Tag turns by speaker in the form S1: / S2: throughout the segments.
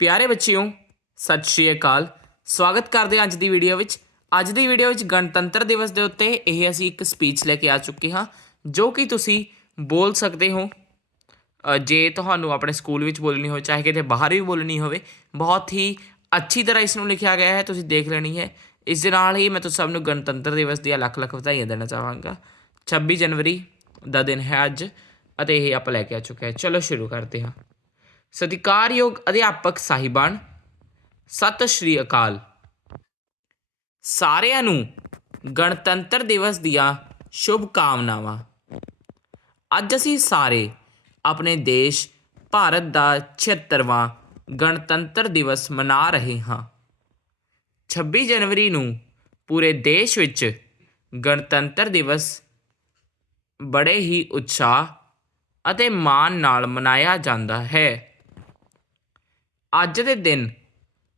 S1: ਪਿਆਰੇ ਬੱਚਿਓ, ਸਤਿ ਸ਼੍ਰੀ ਅਕਾਲ। ਸਵਾਗਤ ਕਰਦੇ ਹਾਂ ਅੱਜ ਦੀ ਵੀਡੀਓ ਵਿੱਚ। ਅੱਜ ਦੀ ਵੀਡੀਓ ਵਿੱਚ ਗਣਤੰਤਰ ਦਿਵਸ ਦੇ ਉੱਤੇ ਇਹ ਅਸੀਂ ਇੱਕ ਸਪੀਚ ਲੈ ਕੇ ਆ ਚੁੱਕੇ ਹਾਂ, ਜੋ ਕਿ ਤੁਸੀਂ ਬੋਲ ਸਕਦੇ ਹੋ। ਜੇ ਤੁਹਾਨੂੰ ਆਪਣੇ ਸਕੂਲ ਵਿੱਚ ਬੋਲਣੀ ਹੋਵੇ, ਚਾਹੇ ਕਿਤੇ ਬਾਹਰ ਵੀ ਬੋਲਣੀ ਹੋਵੇ, ਬਹੁਤ ਹੀ ਅੱਛੀ ਤਰ੍ਹਾਂ ਇਸ ਨੂੰ ਲਿਖਿਆ ਗਿਆ ਹੈ, ਤੁਸੀਂ ਦੇਖ ਲੈਣੀ ਹੈ। ਇਸ ਦੇ ਨਾਲ ਹੀ ਮੈਂ ਤੁਸੀਂ ਸਭ ਨੂੰ ਗਣਤੰਤਰ ਦਿਵਸ ਦੀਆਂ ਲੱਖ ਲੱਖ ਵਧਾਈਆਂ ਦੇਣਾ ਚਾਹਾਂਗਾ। 26 ਜਨਵਰੀ ਦਾ ਦਿਨ ਹੈ ਅੱਜ, ਅਤੇ ਇਹ ਆਪਾਂ ਲੈ ਕੇ ਆ ਚੁੱਕੇ ਹਾਂ। ਚਲੋ ਸ਼ੁਰੂ ਕਰਦੇ ਹਾਂ। ਸਤਿਕਾਰਯੋਗ ਅਧਿਆਪਕ ਸਾਹਿਬਾਨ, ਸਤਿ ਸ਼੍ਰੀ ਅਕਾਲ। ਸਾਰਿਆਂ ਨੂੰ ਗਣਤੰਤਰ ਦਿਵਸ ਦੀਆਂ ਸ਼ੁਭ ਕਾਮਨਾਵਾਂ ਅੱਜ ਅਸੀਂ ਸਾਰੇ ਆਪਣੇ ਦੇਸ਼, ਭਾਰਤ ਦਾ 76ਵਾਂ ਗਣਤੰਤਰ ਦਿਵਸ ਮਨਾ ਰਹੇ ਹਾਂ। 26 ਜਨਵਰੀ ਨੂੰ ਪੂਰੇ ਦੇਸ਼ ਵਿੱਚ ਗਣਤੰਤਰ ਦਿਵਸ ਬੜੇ ਹੀ ਉਤਸ਼ਾਹ ਅਤੇ ਮਾਣ ਨਾਲ ਮਨਾਇਆ ਜਾਂਦਾ ਹੈ। ਅੱਜ ਦੇ ਦਿਨ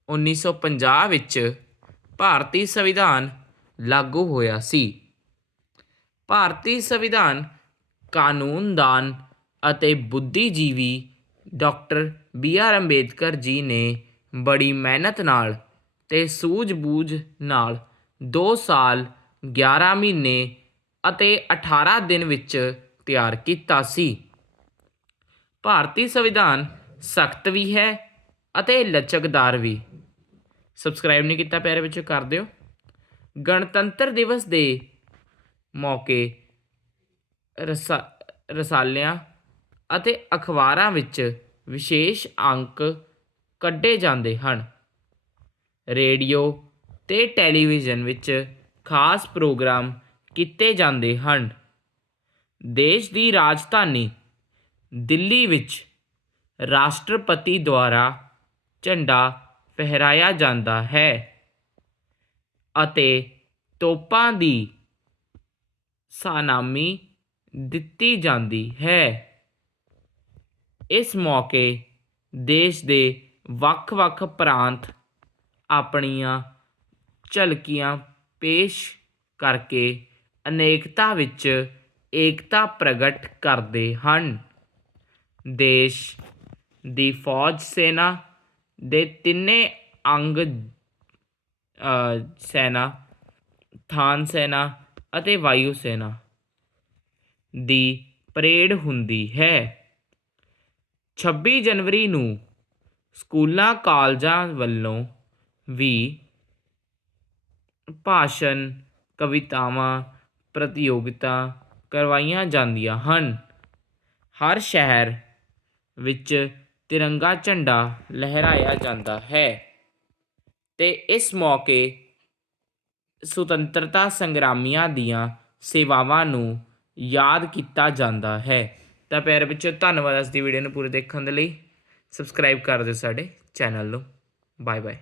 S1: 1950 ਵਿੱਚ ਭਾਰਤੀ ਸੰਵਿਧਾਨ ਲਾਗੂ ਹੋਇਆ ਸੀ। ਭਾਰਤੀ ਸੰਵਿਧਾਨ ਕਾਨੂੰਨਦਾਨ ਅਤੇ ਬੁੱਧੀਜੀਵੀ doctor B R Ambedkar ji ਨੇ ਬੜੀ ਮਿਹਨਤ ਨਾਲ ਤੇ ਸੂਝ-ਬੂਝ ਨਾਲ 2 ਸਾਲ 11 ਮਹੀਨੇ ਅਤੇ 18 ਦਿਨ ਵਿੱਚ ਤਿਆਰ ਕੀਤਾ ਸੀ। ਭਾਰਤੀ ਸੰਵਿਧਾਨ ਸਖਤ ਵੀ ਹੈ ਅਤੇ ਲਚਕਦਾਰ ਵੀ। ਸਬਸਕ੍ਰਾਈਬ ਨਹੀਂ ਕੀਤਾ ਪਿਆਰੇ ਬੱਚਿਓ, ਕਰ ਦਿਓ। ਗਣਤੰਤਰ ਦਿਵਸ ਦੇ ਮੌਕੇ ਰਸਾ, ਰਸਾਲਿਆਂ ਅਤੇ ਅਖਬਾਰਾਂ ਵਿੱਚ ਵਿਸ਼ੇਸ਼ ਅੰਕ ਕੱਢੇ ਜਾਂਦੇ ਹਨ। ਰੇਡੀਓ ਤੇ ਟੈਲੀਵਿਜ਼ਨ ਵਿੱਚ ਖਾਸ ਪ੍ਰੋਗਰਾਮ ਕੀਤੇ ਜਾਂਦੇ ਹਨ। ਦੇਸ਼ ਦੀ ਰਾਜਧਾਨੀ ਦਿੱਲੀ ਵਿੱਚ ਰਾਸ਼ਟਰਪਤੀ ਦੁਆਰਾ ਝੰਡਾ ਫਹਿਰਾਇਆ ਜਾਂਦਾ ਹੈ ਅਤੇ ਤੋਪਾਂ ਦੀ ਸਲਾਮੀ ਦਿੱਤੀ ਜਾਂਦੀ ਹੈ। ਇਸ ਮੌਕੇ ਦੇਸ਼ ਦੇ ਵੱਖ-ਵੱਖ ਪ੍ਰਾਂਤ ਆਪਣੀਆਂ ਝਲਕੀਆਂ ਪੇਸ਼ ਕਰਕੇ ਅਨੇਕਤਾ ਵਿੱਚ ਏਕਤਾ ਪ੍ਰਗਟ ਕਰਦੇ ਹਨ। ਦੇਸ਼ ਦੀ ਫੌਜ ਸੈਨਾ ਦੇ ਤਿੰਨੇ ਅੰਗ ਸੈਨਾ, ਥਾਨ ਸੈਨਾ ਅਤੇ ਵਾਯੂ ਸੈਨਾ ਦੀ ਪਰੇਡ ਹੁੰਦੀ ਹੈ। 26 ਜਨਵਰੀ ਨੂੰ ਸਕੂਲਾਂ, ਕਾਲਜਾਂ ਵੱਲੋਂ ਵੀ ਭਾਸ਼ਣ ਕਵਿਤਾਵਾਂ, ਪ੍ਰਤੀਯੋਗਤਾ ਕਰਵਾਈਆਂ ਜਾਂਦੀਆਂ ਹਨ। ਹਰ ਸ਼ਹਿਰ ਵਿੱਚ ਤਿਰੰਗਾ ਝੰਡਾ ਲਹਿਰਾਇਆ ਜਾਂਦਾ ਹੈ। ਤੇ ਇਸ ਮੌਕੇ ਸੁਤੰਤਰਤਾ ਸੰਗਰਾਮੀਆਂ ਦੀਆਂ ਸੇਵਾਵਾਂ ਨੂੰ ਯਾਦ ਕੀਤਾ ਜਾਂਦਾ ਹੈ। ਤਾਂ ਪਿਆਰੇ ਬੱਚਿਓ, ਧੰਨਵਾਦ ਇਸ ਦੀ ਵੀਡੀਓ ਨੂੰ ਪੂਰੇ ਦੇਖਣ ਦੇ ਲਈ। ਸਬਸਕ੍ਰਾਈਬ ਕਰ ਦਿਓ ਸਾਡੇ ਚੈਨਲ ਨੂੰ। Bye bye